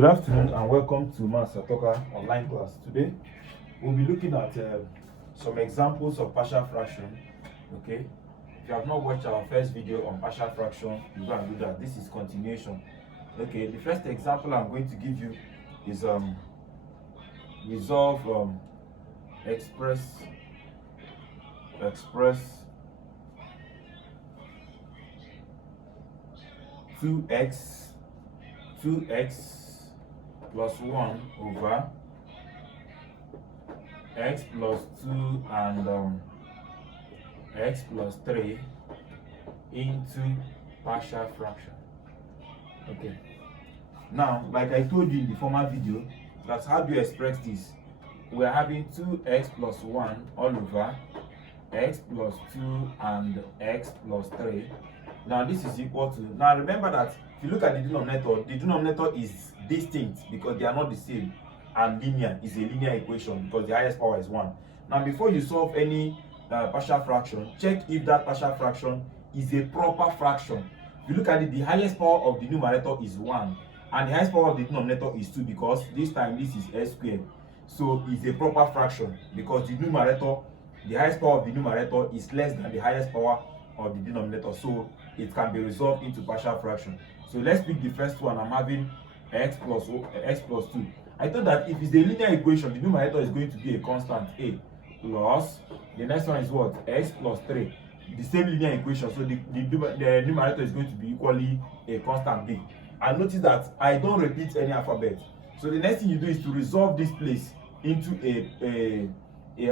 Good afternoon and welcome to Master Talker online class. Today we'll be looking at some examples of partial fraction. Okay, if you have not watched our first video on partial fraction, you go and do that. This is continuation. Okay, the first example I'm going to give you is resolve express 2x plus 1 over x plus 2 and x plus 3 into partial fraction. Okay, now like I told you in the former video, that's how do you express this. We are having 2x plus 1 all over x plus 2 and x plus 3. Now this is equal to, now remember that if you look at the denominator is distinct because they are not the same, and linear is a linear equation because the highest power is 1. Now before you solve any partial fraction, check if that partial fraction is a proper fraction. If you look at it, the highest power of the numerator is 1 and the highest power of the denominator is 2 because this time this is s squared. So it's a proper fraction because the numerator, the highest power of the numerator is less than the highest power of the denominator, so it can be resolved into partial fraction. So let's pick the first one. I'm having x plus 2. I thought that if it's a linear equation, the numerator is going to be a constant a plus the next one is what, x plus 3, the same linear equation, so the numerator is going to be equally a constant b. And notice that I don't repeat any alphabet. So the next thing you do is to resolve this place into a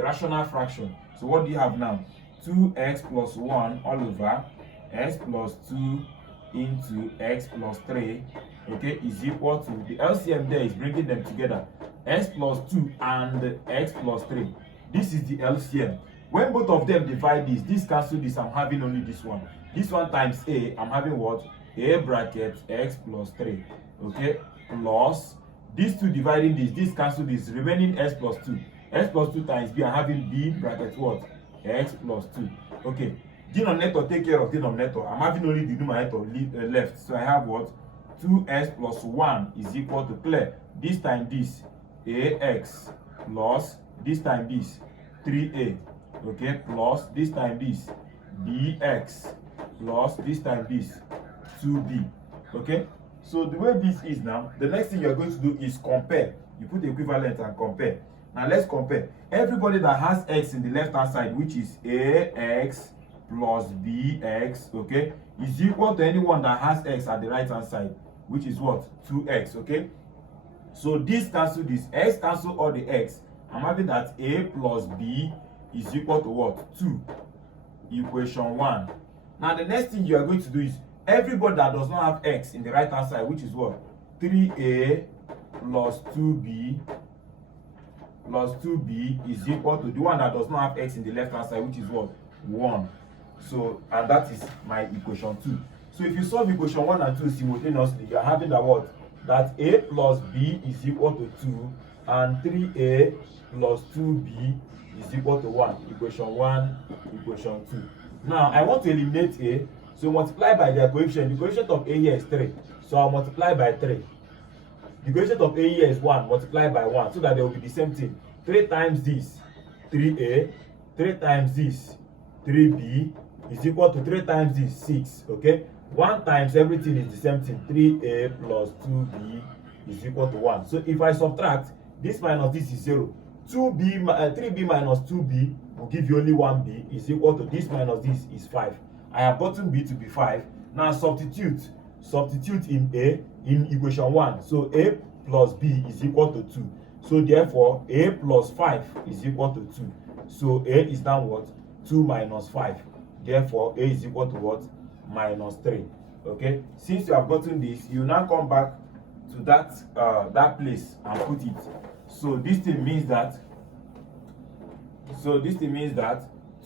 rational fraction. So what do you have now? 2x plus 1 all over x plus 2 into x plus 3, okay, is equal to, the LCM there is bringing them together, x plus 2 and x plus 3. This is the LCM. When both of them divide this cancel this, I'm having only this one. This one times a, I'm having what? A bracket x plus 3, okay, plus these two dividing this cancel this, remaining x plus 2. X plus 2 times b, I'm having b bracket what? X plus 2. Okay, denominator take care of denominator. I'm having only the numerator left. So I have what? 2x plus 1 is equal to, clear, this time this, ax plus this time this, 3a, okay, plus this time this, bx plus this time this, 2b. Okay, so the way this is now, the next thing you're going to do is compare. You put the equivalent and compare. Now let's compare. Everybody that has x in the left hand side, which is ax plus bx, okay, is equal to anyone that has x at the right hand side, which is what? 2x, okay. So this cancel this, x cancel all the x. I'm having that a plus b is equal to what? 2. Equation 1. Now the next thing you are going to do is, everybody that does not have x in the right hand side, which is what? 3a plus 2b is equal to the one that does not have x in the left hand side, which is what? 1. So, and that is my equation 2. So if you solve equation 1 and 2 simultaneously, you are having that what? That a plus b is equal to 2 and 3a plus 2b is equal to 1. Equation 1, equation 2. Now I want to eliminate a, so multiply by their coefficient. The coefficient of a here is 3, so I'll multiply by 3. The coefficient of a here is 1, multiply by 1, so that they will be the same thing. 3 times this, 3a, 3 times this, 3b, is equal to 3 times this, 6, okay? 1 times everything is the same thing. 3a plus 2b is equal to 1. So if I subtract, this minus this is 0. 3b minus 2b will give you only 1b, is equal to this minus this is 5. I have gotten b to be 5. Now substitute in a in equation 1. So a plus b is equal to 2. So therefore a plus 5 is equal to 2. So a is now what? 2 minus 5. Therefore a is equal to what? Minus 3. Okay, since you have gotten this, you now come back to that place and put it. So this thing means that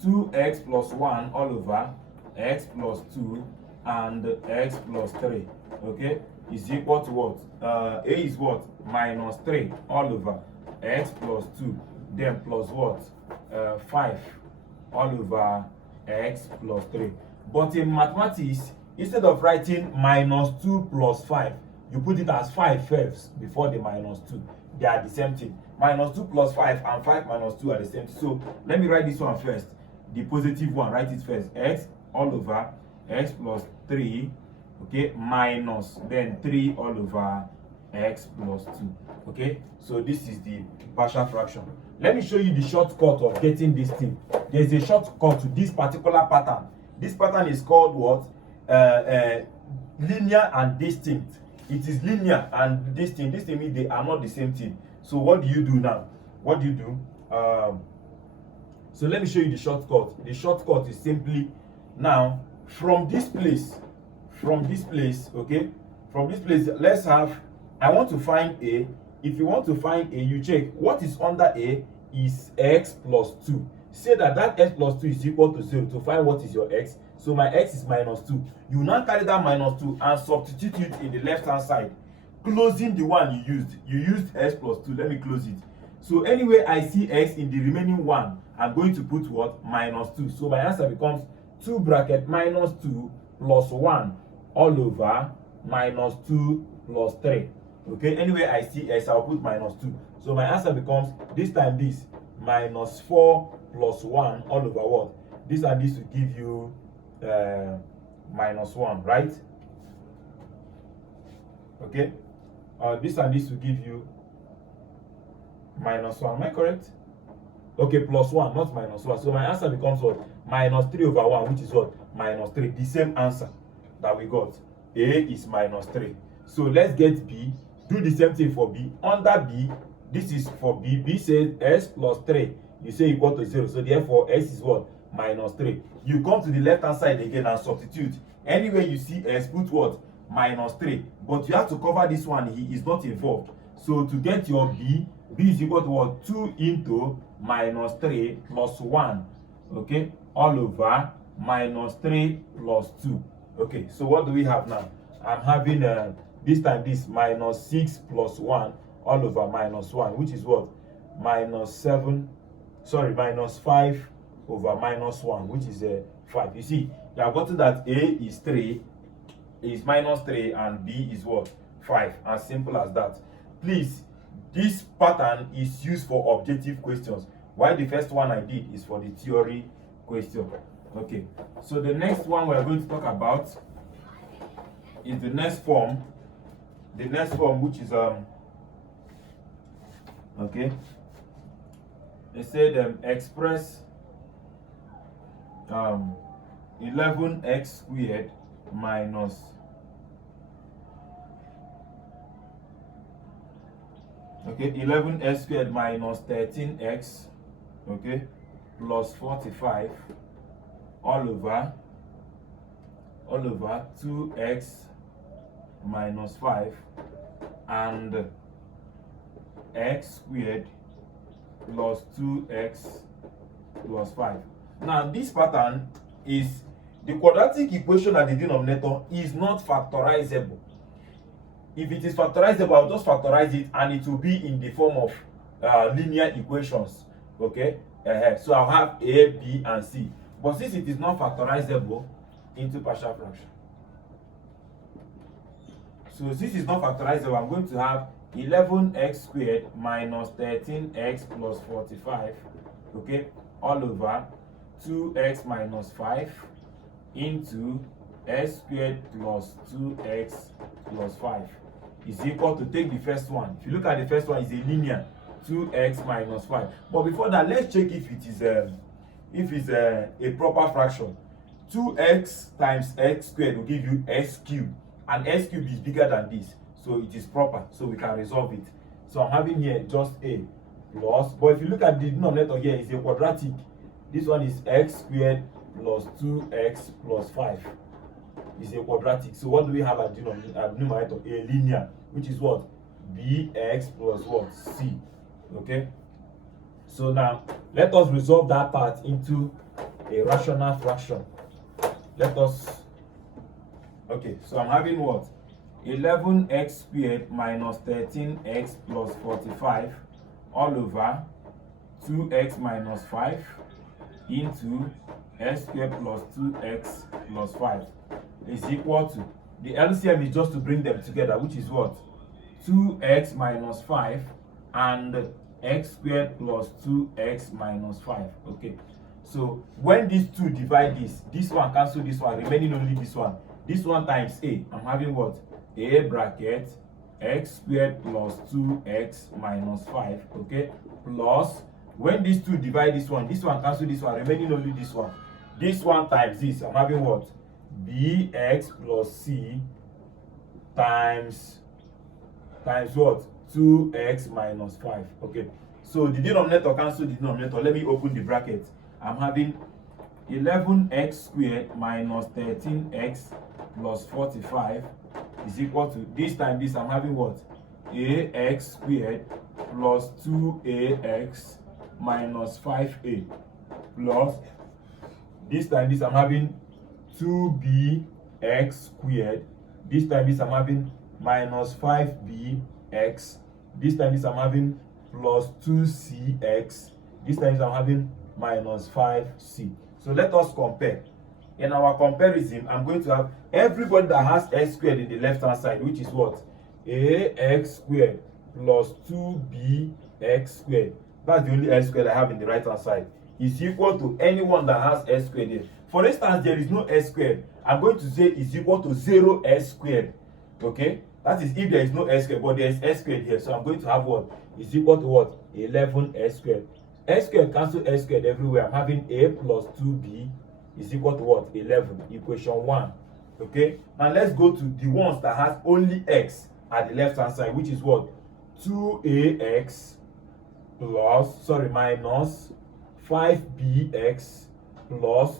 2x plus 1 all over x plus 2 and x plus 3, okay, is equal to what? A is what? Minus 3 all over x plus 2, then plus what? 5 all over x plus 3. But in mathematics, instead of writing minus 2 plus 5, you put it as 5 first before the minus 2. They are the same thing. Minus 2 plus 5 and 5 minus 2 are the same thing. So let me write this one first. The positive one, write it first. X all over x plus 3, okay, minus then 3 all over x plus 2. Okay, so this is the partial fraction. Let me show you the shortcut of getting this thing. There's a shortcut to this particular pattern. This pattern is called what? Linear and distinct. It is linear and distinct. This thing means they are not the same thing. So what do you do now? What do you do? So let me show you the shortcut. The shortcut is simply now from this place, okay, from this place, let's have, I want to find A. If you want to find A, you check what is under A is x plus 2. Say that x plus 2 is equal to 0 to find what is your x. So my x is minus 2. You now carry that minus 2 and substitute it in the left hand side, closing the one you used. You used x plus 2. Let me close it. So anyway I see x in the remaining one, I'm going to put what? Minus 2. So my answer becomes 2 bracket minus 2 plus 1 all over minus 2 plus 3. Okay, anyway I see x, I'll put minus 2. So my answer becomes, this time this, minus 4 plus 1 all over what? This and this will give you minus 1, right? Okay, this and this will give you minus 1. Am I correct? Okay, plus 1, not minus 1. So my answer becomes what? Minus 3 over 1, which is what? Minus 3. The same answer that we got. A is minus 3. So let's get B. Do the same thing for B. Under B, this is for B. B says s plus 3. You say equal to 0. So therefore, s is what? Minus 3. You come to the left hand side again and substitute. Anywhere you see s, put what? Minus 3. But you have to cover this one. He is not involved. So to get your B, B is equal to what? 2 into minus 3 plus 1. Okay? All over minus 3 plus 2. Okay, so what do we have now? I'm having this time this minus 6 plus 1 all over minus 1, which is what? Minus 5 over minus 1, which is 5. You see, you have gotten that A is 3, is minus 3, and B is what? 5. As simple as that. Please, this pattern is used for objective questions, while the first one I did is for the theory question. Okay, so the next one we're going to talk about is the next form. The next form, which is okay, they said express 11x squared minus 11x squared minus 13x, okay, plus 45 all over 2x minus 5 and x squared plus 2x plus 5. Now this pattern is the quadratic equation at the denominator is not factorizable. If it is factorizable, I'll just factorize it and it will be in the form of linear equations. Okay, so I'll have A, B, and C. But since it is not factorizable into partial fraction, so since it's not factorizable, I'm going to have 11x squared minus 13x plus 45, okay, all over 2x minus 5 into x squared plus 2x plus 5 is equal to, take the first one. If you look at the first one, it's a linear 2x minus 5. But before that, let's check if it is a proper fraction. 2x times x squared will give you x cubed, and x cubed is bigger than this, so it is proper, so we can resolve it. So I'm having here just a plus, but if you look at the denominator here, it's a quadratic. This one is x squared plus 2x plus 5 is a quadratic. So what do we have at numerator? A linear, which is what? Bx plus what? C. Okay, so now let us resolve that part into a rational fraction. Let us, okay, so I'm having what? 11x squared minus 13x plus 45 all over 2x minus 5 into x squared plus 2x plus 5 is equal to, the LCM is just to bring them together, which is what? 2x minus 5 and x squared plus 2x minus 5. Okay, so when these two divide this one cancel this one, remaining only this one times a, I'm having what? A bracket x squared plus 2x minus 5. Okay, plus when these two divide this one cancel this one, remaining only this one times this, I'm having what? Bx plus c times what? 2x minus 5. Okay, so the denominator cancel the denominator. Let me open the bracket. I'm having 11x squared minus 13x plus 45 is equal to, this time this, I'm having what? Ax squared plus 2ax minus 5a plus, this time this, I'm having 2bx squared. This time this, I'm having minus 5bx. This time this, I'm having plus 2cx. This time this, I'm having minus 5c. So let us compare. In our comparison, I'm going to have everybody that has x squared in the left hand side, which is what? Ax squared plus 2bx squared. That's the only x squared I have in the right hand side. Is equal to anyone that has x squared here. For instance, there is no s squared. I'm going to say is equal to 0s squared. Okay, that is if there is no s squared, but there is s squared here. So I'm going to have what? Is equal to what? 11s squared. S squared cancel s squared everywhere. I'm having a plus 2b is equal to what? 11. Equation 1. Okay, now let's go to the ones that has only x at the left hand side, which is what? 2ax plus, minus 5bx plus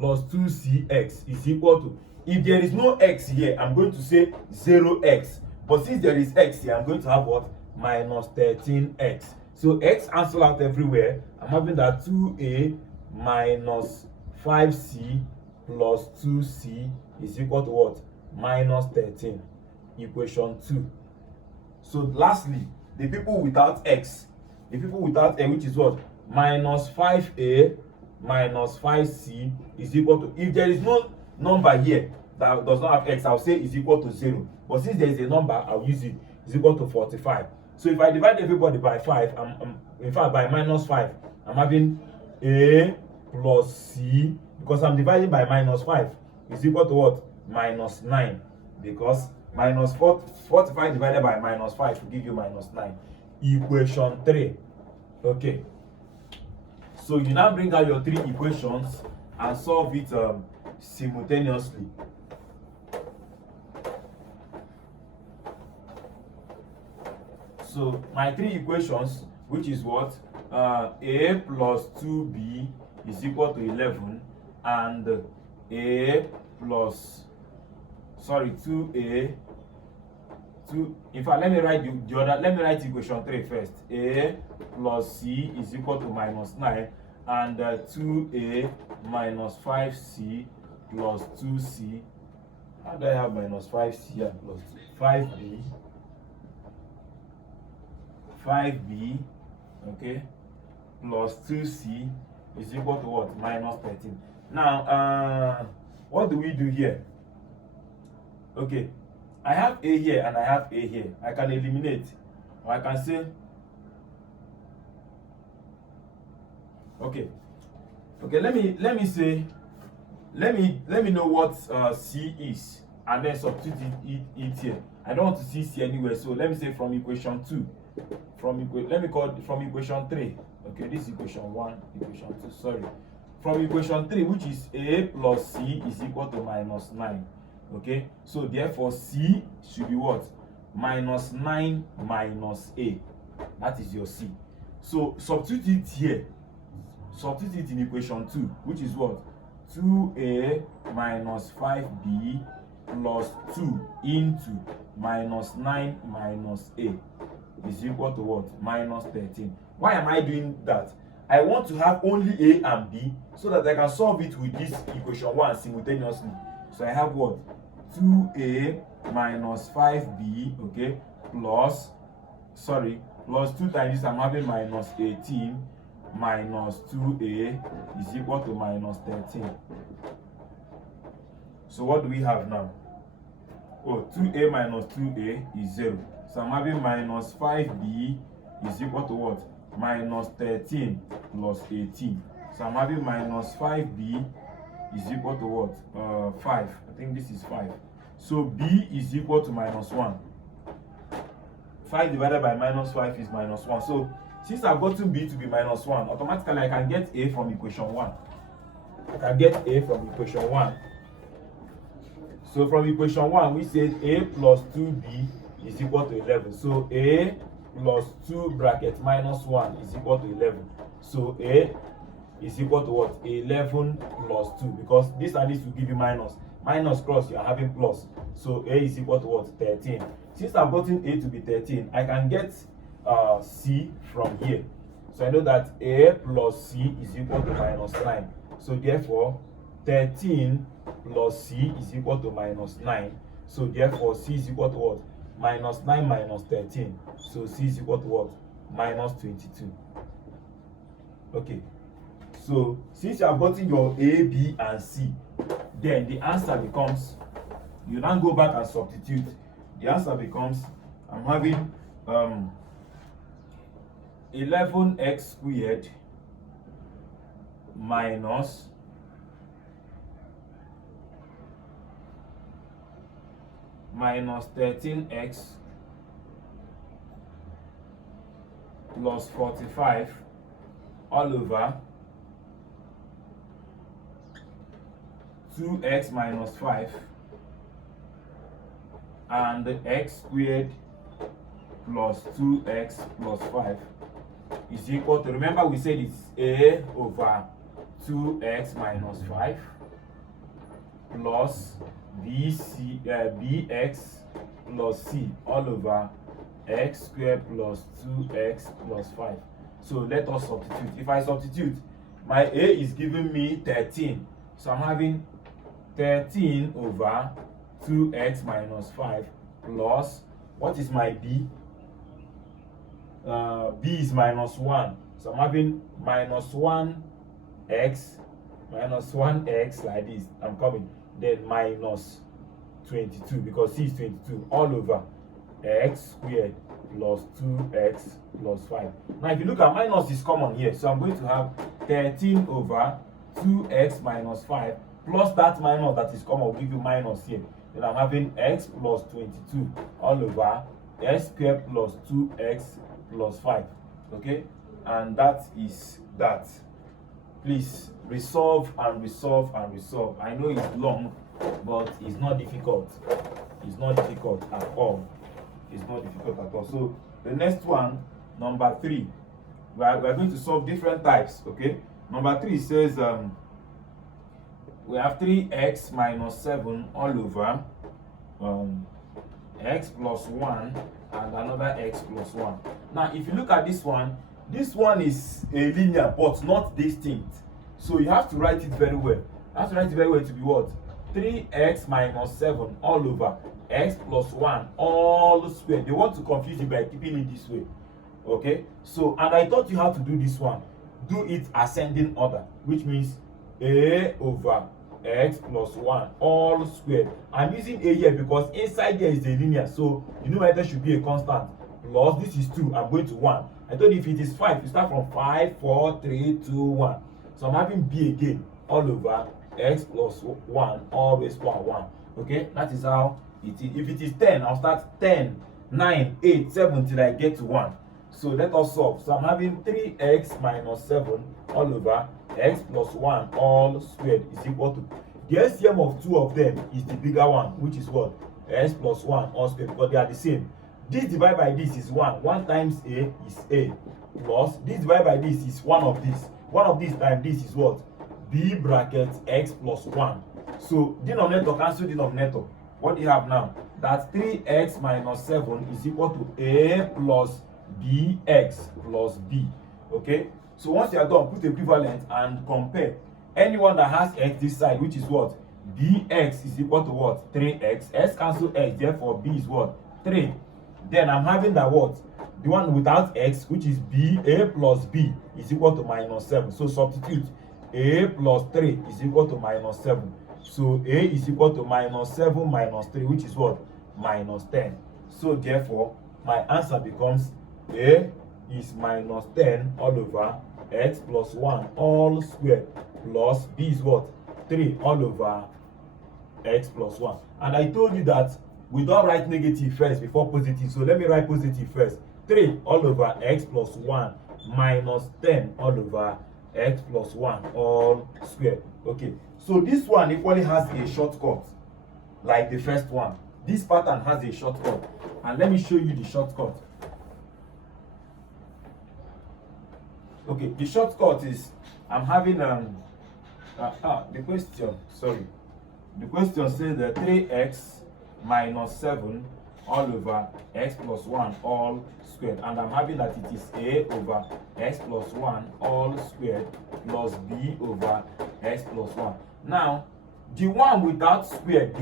2cx is equal to, if there is no x here, I'm going to say 0x, but since there is x here, I'm going to have what? Minus 13x. So x cancel out everywhere. I'm having that 2a minus 5c plus 2c is equal to what? Minus 13. Equation 2. So lastly, the people without x, which is what? Minus 5a minus 5c is equal to, if there is no number here that does not have x, I'll say is equal to 0. But since there is a number, I'll use it. Is equal to 45. So if I divide everybody by 5, in fact by minus 5, I'm having a plus c, because I'm dividing by minus 5 is equal to what? Minus 9, because minus 45 divided by minus 5 will give you minus 9. Equation 3. Okay, so you now bring out your 3 equations and solve it simultaneously. So my 3 equations, which is what? A plus 2b is equal to 11, and a plus, 2a, in fact, let me write the other, let me write equation 3 first. A plus c is equal to minus 9, and 2a minus 5c plus 2c. How do I have minus 5c and plus 5b? 5b, okay, plus 2c is equal to what? Minus 13. Now, what do we do here? Okay, I have a here and I have a here. I can eliminate, or I can say, okay, let me know what c is, and then substitute it here. I don't want to see c anywhere, so let me say from equation 2. Let me call it from equation 3. Okay, this is equation 1, equation 2, sorry. From equation 3, which is a plus c is equal to minus 9. Okay, so therefore c should be what? Minus 9 minus a. That is your c. So substitute it here. Substitute it in equation 2, which is what? 2a minus 5b plus 2 into minus 9 minus a is equal to what? Minus 13. Why am I doing that? I want to have only a and b so that I can solve it with this equation 1 simultaneously. So I have what? 2a minus 5b, okay, plus 2 times this, I'm having minus 18 minus 2a is equal to minus 13. So what do we have now? Oh, 2a minus 2a is 0. So I'm having minus 5b is equal to what? Minus 13 plus 18. So I'm having minus 5b is equal to what? 5. I think this is 5. So b is equal to minus 1. 5 divided by minus 5 is minus 1. So since I've gotten b to be minus 1, automatically I can get a from equation 1. I can get a from equation 1. So from equation 1, we said a plus 2b is equal to 11. So a plus 2 bracket minus 1 is equal to 11. So a is equal to what? 11 plus 2. Because this and this will give you minus. Minus cross, you are having plus. So a is equal to what? 13. Since I've gotten a to be 13, I can get c from here. So I know that a plus c is equal to minus 9. So therefore, 13 plus c is equal to minus 9. So therefore, c is equal to what? Minus 9 minus 13. So c is equal to what? Minus 22. Okay. So since you have gotten your a, b, and c, then the answer becomes, you now go back and substitute. The answer becomes, I'm having 11x squared minus minus 13x plus 45 all over 2x minus 5 and x squared plus 2x plus 5 is equal to, remember we said it's a over 2x minus 5 plus bx plus c all over x squared plus 2x plus 5. So let us substitute. If I substitute, my a is giving me 13. So I'm having 13 over 2x minus 5 plus, what is my b? B is minus 1. So I'm having minus 1x like this. I'm coming. Then minus 22 because c is 22 all over x squared plus 2x plus 5. Now if you look at minus is common here, so I'm going to have 13 over 2x minus 5 plus that minus that is common will give you minus here. Then I'm having x plus 22 all over x squared plus 2x plus 5. Okay, and that is that. Please resolve and resolve and resolve. I know it's long, but it's not difficult. It's not difficult at all. It's not difficult at all. So the next one, number 3, we are going to solve different types. Okay, number 3 says we have 3x minus 7 all over x plus 1 and another x plus 1. Now if you look at this one is a linear but not distinct. So you have to write it very well. You have to write it very well to be what? 3x minus 7 all over x plus 1 all squared. They want to confuse you by keeping it this way. Okay, so and I taught you how to do this one. Do it ascending order, which means a over x plus 1 all squared. I'm using a here because inside there is a linear, so the numerator should be a constant. Plus this is 2, I'm going to 1. I told you if it is 5, you start from 5, 4, 3, 2, 1. So I'm having b again all over x plus 1 all raised to 1. Okay, that is how it is. If it is 10, I'll start 10, 9, 8, 7 till I get to 1. So let us solve. So I'm having 3x minus 7 all over x plus 1 all squared is equal to, the LCM of two of them is the bigger one, which is what? X plus 1 all squared, because they are the same. This divided by this is 1. 1 times a is a. Plus this divided by this is 1 of this. 1 of this times this is what? B bracket x plus 1. So denominator cancel denominator. What do you have now? That 3x minus 7 is equal to a plus bx plus b. Okay, so once you are done, put equivalent and compare. Anyone that has x this side, which is what? Bx is equal to what? 3x. X cancel x, therefore b is what? 3. Then I'm having that what? The one without x, which is b, a plus b is equal to minus 7. So substitute a plus 3 is equal to minus 7. So a is equal to minus 7 minus 3, which is what? Minus 10. So therefore, my answer becomes a is minus 10 all over x plus 1 all squared plus b is what? 3 all over x plus 1. And I told you that we don't write negative first before positive. So let me write positive first. 3 all over x plus 1 minus 10 all over x plus 1 all squared. Okay, so this one equally has a shortcut like the first one. This pattern has a shortcut, and let me show you the shortcut. Okay, the shortcut is I'm having the question says that 3x minus 7 all over x plus 1 all squared, and I'm having that it is a over x plus 1 all squared plus b over x plus 1. Now the one without squared,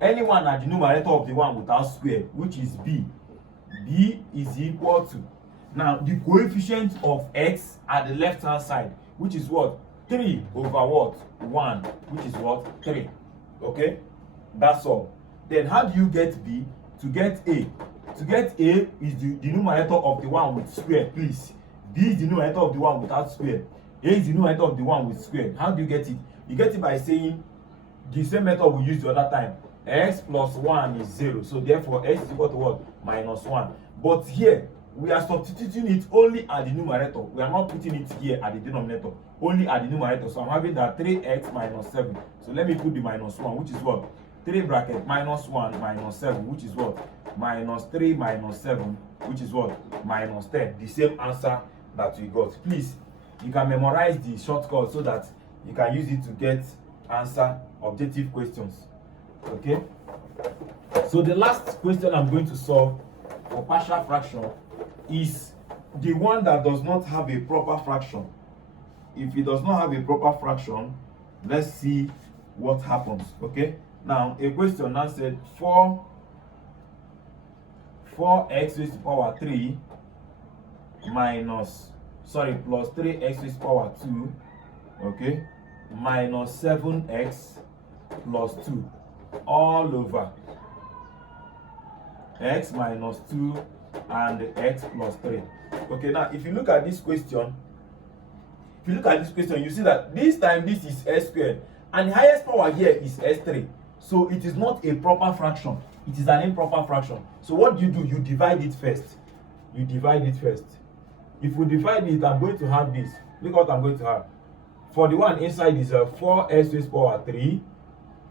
anyone at the numerator of the one without squared, which is b is equal to, now the coefficient of x at the left hand side, which is what? 3 over what? 1, which is what? 3. Okay, that's all. Then how do you get b? To get a is the numerator of the one with square, please. B is the numerator of the one without square. A is the numerator of the one with square. How do you get it? You get it by saying the same method we used the other time. X plus 1 is 0. So therefore x is equal to what? Minus 1. But here we are substituting it only at the numerator. We are not putting it here at the denominator. Only at the numerator. So I'm having that 3x minus 7. So let me put the minus 1, which is what? 3 bracket minus 1 minus 7, which is what? Minus 3 minus 7, which is what? Minus 10. The same answer that we got. Please, you can memorize the shortcut so that you can use it to get answer objective questions. Okay? So the last question I'm going to solve for partial fraction is the one that does not have a proper fraction. If it does not have a proper fraction, let's see what happens. Okay? Now, a question now said 4x raised to the power 3 plus 3x raised to the power 2, okay, minus 7x plus 2 all over x minus 2 and x plus 3. Okay, now if you look at this question, you see that this time this is s squared and the highest power here is s3. So it is not a proper fraction. It is an improper fraction. So what do? You divide it first. If we divide it, I'm going to have this. Look what I'm going to have. For the one inside is 4x raised to the power 3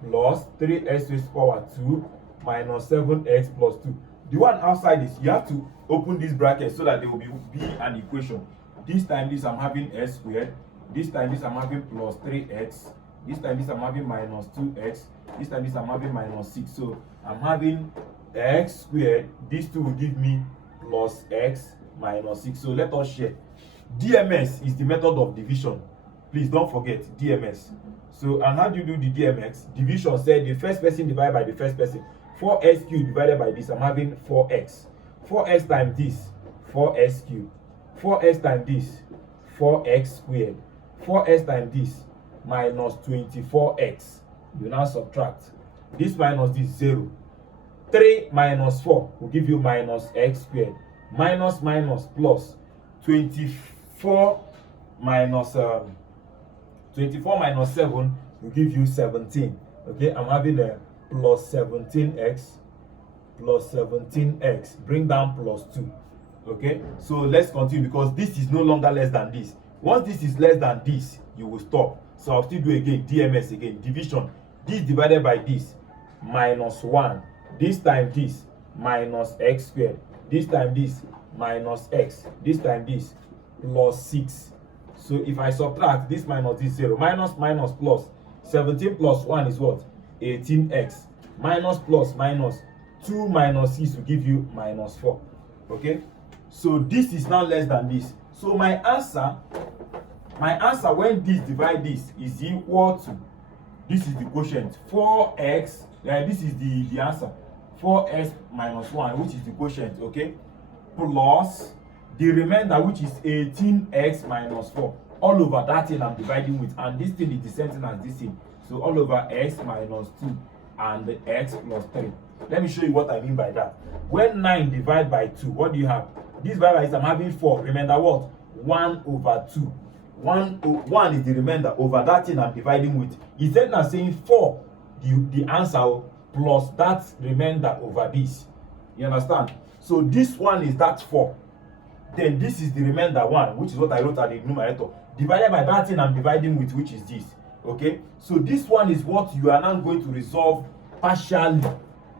plus 3x raised to the power 2 minus 7x plus 2. The one outside is, you have to open this bracket so that there will be an equation. This time this I'm having s squared. This time this I'm having plus 3x. This time this I'm having minus 2x. This time this I'm having minus 6. So I'm having x squared. These two will give me plus x minus 6. So let us share. DMS is the method of division. Please don't forget DMS. So, and how do you do the DMS? Division said the first person divided by the first person. 4x cubed divided by this, I'm having 4x. 4x times this, 4x cubed. 4x times this, 4x squared. 4x times this, minus 24x. You now subtract. This minus this, 0. 3 minus 4 will give you minus x squared. Minus plus 24 minus 7 will give you 17. Okay, I'm having a plus 17x. Bring down plus 2. Okay, so let's continue because this is no longer less than this. Once this is less than this, you will stop. So I'll still do again DMS again. Division. This divided by this, minus 1. This time this, minus x squared. This time this, minus x. This time this, plus 6. So if I subtract this minus this 0, minus plus, 17 plus 1 is what? 18x. Minus plus minus 2 minus 6 will give you minus 4. Okay, so this is now less than this. So my answer when this divide this is equal to, this is the quotient, 4x, this is the answer, 4x minus 1, which is the quotient, okay, plus the remainder, which is 18x minus 4. all over that thing I'm dividing with, and this thing is the same thing as this thing. So all over x minus 2 and x plus 3. Let me show you what I mean by that. When 9 divided by 2, what do you have? This divided by 6, I'm having 4. Remember what? 1 over 2. 1 is the remainder over that thing I'm dividing with. Instead of saying 4, the answer plus that remainder over this. You understand? So this one is that 4. Then this is the remainder 1, which is what I wrote at the numerator, divided by that thing I'm dividing with, which is this. Okay? So this one is what you are now going to resolve partially.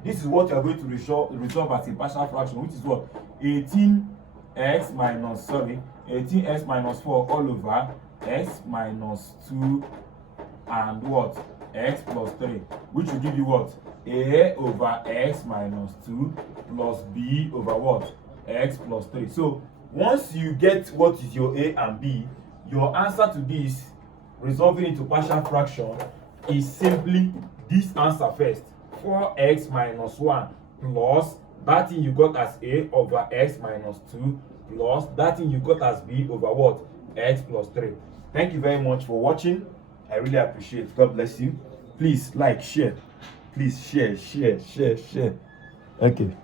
This is what you are going to resolve as a partial fraction, which is what? 18x minus 4 all over x minus 2 and what? X plus 3, which will give you what? A over x minus 2 plus b over what? X plus 3. So once you get what is your a and b, your answer to this, resolving into partial fraction, is simply this answer first. 4x minus 1 plus that thing you got as a over x minus 2 plus that thing you got as b over what? X plus 3. Thank you very much for watching. I really appreciate it. God bless you. Please like, share. Please share. Okay.